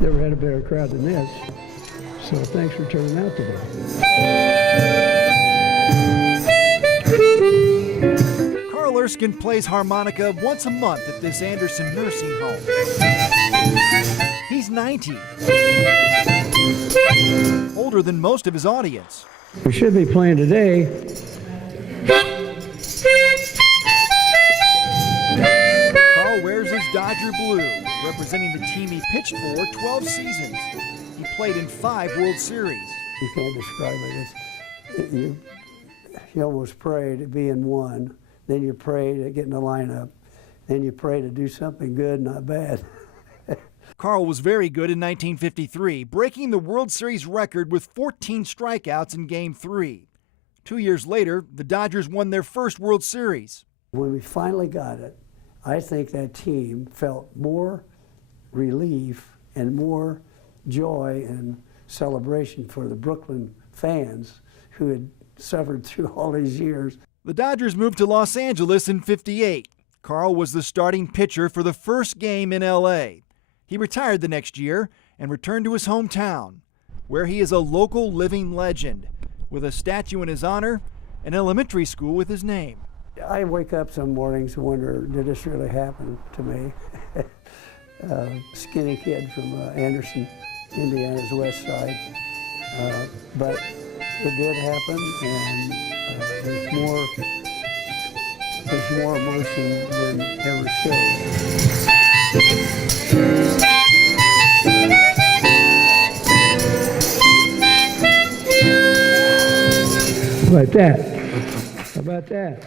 Never had a better crowd than this. So thanks for turning out today. Erskine plays harmonica once a month at this Anderson nursing home. He's 90, older than most of his audience. We should be playing today. Carl wears his Dodger blue, representing the team he pitched for 12 seasons. He played in 5 World Series. You can't describe it. You almost pray to be in one. Then you pray to get in the lineup. Then you pray to do something good, not bad. Carl was very good in 1953, breaking the World Series record with 14 strikeouts in Game 3. 2 years later, the Dodgers won their first World Series. When we finally got it, I think that team felt more relief and more joy and celebration for the Brooklyn fans who had suffered through all these years. The Dodgers moved to Los Angeles in '58. Carl was the starting pitcher for the first game in L.A. He retired the next year and returned to his hometown, where he is a local living legend, with a statue in his honor, an elementary school with his name. I wake up some mornings and wonder, did this really happen to me? Skinny kid from Anderson, Indiana's west side. But it did happen, and there's more emotion than ever showed. How about that? How about that?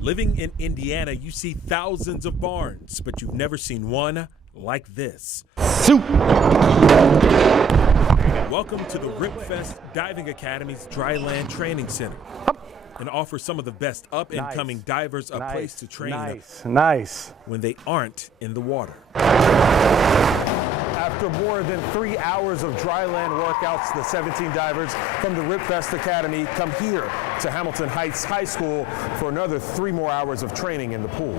Living in Indiana, you see thousands of barns, but you've never seen one like this. Welcome to the Ribfest Diving Academy's Dryland Training Center, and offers some of the best up-and-coming divers a place to train when they aren't in the water. After more than 3 hours of dryland workouts, the 17 divers from the Ribfest Academy come here to Hamilton Heights High School for another 3 more hours of training in the pool.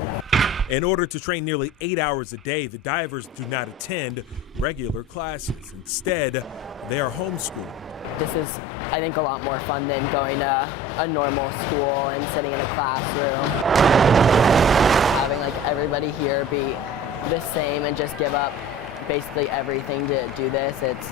In order to train nearly 8 hours a day, the divers do not attend regular classes. Instead, they are homeschooled. This is, I think, a lot more fun than going to a normal school and sitting in a classroom. Having like everybody here be the same and just give up basically everything to do this, it's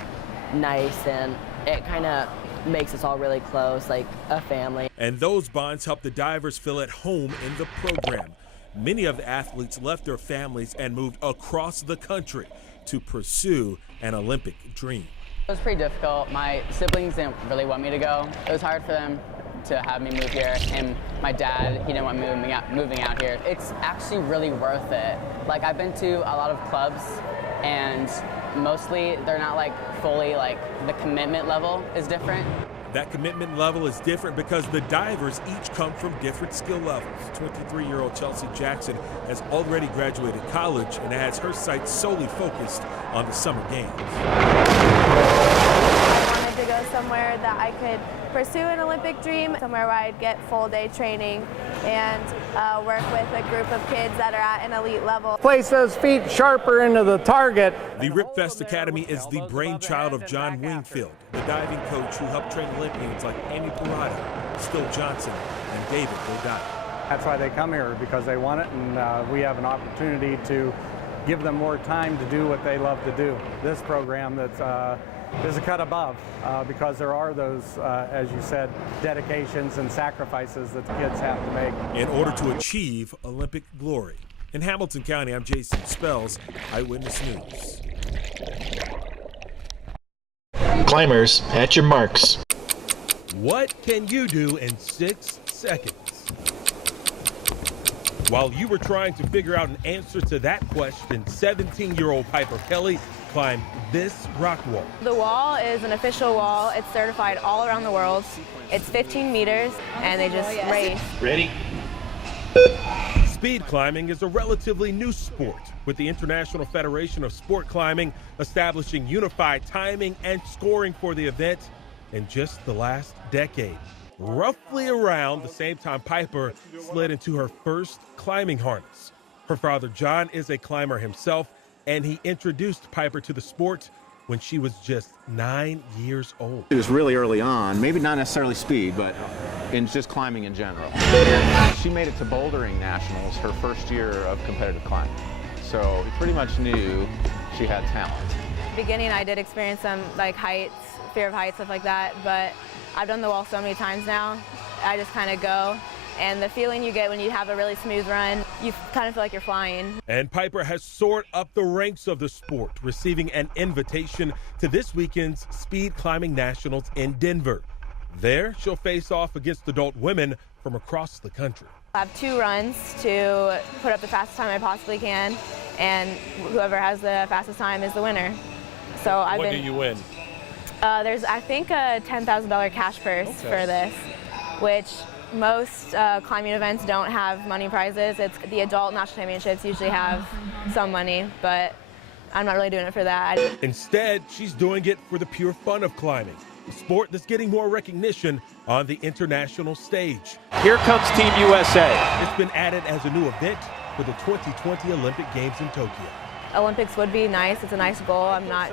nice, and it kind of makes us all really close, like a family. And those bonds help the divers feel at home in the program. Many of the athletes left their families and moved across the country to pursue an Olympic dream. It was pretty difficult. My siblings didn't really want me to go. It was hard for them to have me move here, and my dad, he didn't want me moving out here. It's actually really worth it. Like, I've been to a lot of clubs, and mostly they're not like fully, like the commitment level is different. That commitment level is different because the divers each come from different skill levels. 23-year-old Chelsea Jackson has already graduated college and has her sights solely focused on the summer games. I wanted to go somewhere that I could pursue an Olympic dream, somewhere where I'd get full-day training and work with a group of kids that are at an elite level. Place those feet sharper into the target. The Ribfest Academy is the brainchild of John Wingfield, the diving coach who helped train Olympians like Amy Parada, Still Johnson, and David Godot. That's why they come here, because they want it, and we have an opportunity to give them more time to do what they love to do. This program that's is a cut above because there are those, as you said, dedications and sacrifices that the kids have to make in order to achieve Olympic glory. In Hamilton County, I'm Jason Spells, Eyewitness News. Climbers, at your marks. What can you do in 6 seconds? While you were trying to figure out an answer to that question, 17-year-old Piper Kelly climbed this rock wall. The wall is an official wall. It's certified all around the world. It's 15 meters, and they just race. Ready? Speed climbing is a relatively new sport, with the International Federation of Sport Climbing establishing unified timing and scoring for the event in just the last decade. Roughly around the same time Piper slid into her first climbing harness. Her father, John, is a climber himself, and he introduced Piper to the sport when she was just 9 years old. It was really early on, maybe not necessarily speed, but in just climbing in general. She made it to bouldering nationals her first year of competitive climbing. So we pretty much knew she had talent. Beginning, I did experience some heights, fear of heights, stuff like that, but I've done the wall so many times now. I just kind of go, and the feeling you get when you have a really smooth run, you kind of feel like you're flying. And Piper has soared up the ranks of the sport, receiving an invitation to this weekend's Speed Climbing Nationals in Denver. There, she'll face off against adult women from across the country. I have 2 runs to put up the fastest time I possibly can, and whoever has the fastest time is the winner. So What do you win? There's, I think, a $10,000 cash purse for this, which most climbing events don't have money prizes. It's the adult national championships usually have some money, but I'm not really doing it for that. Instead, she's doing it for the pure fun of climbing, a sport that's getting more recognition on the international stage. Here comes Team USA. It's been added as a new event for the 2020 Olympic Games in Tokyo. Olympics would be nice. It's a nice goal. I'm not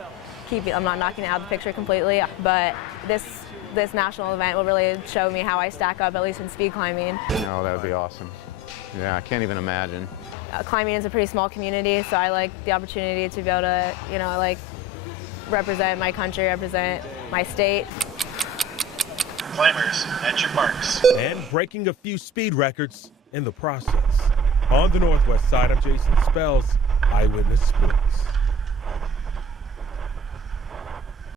knocking it out of the picture completely, but this national event will really show me how I stack up, at least in speed climbing. No, that would be awesome. Yeah, I can't even imagine. Climbing is a pretty small community, so I like the opportunity to be able to, represent my country, represent my state. Climbers, at your marks. And breaking a few speed records in the process. On the Northwest side, I'm Jason Spells, Eyewitness Sports.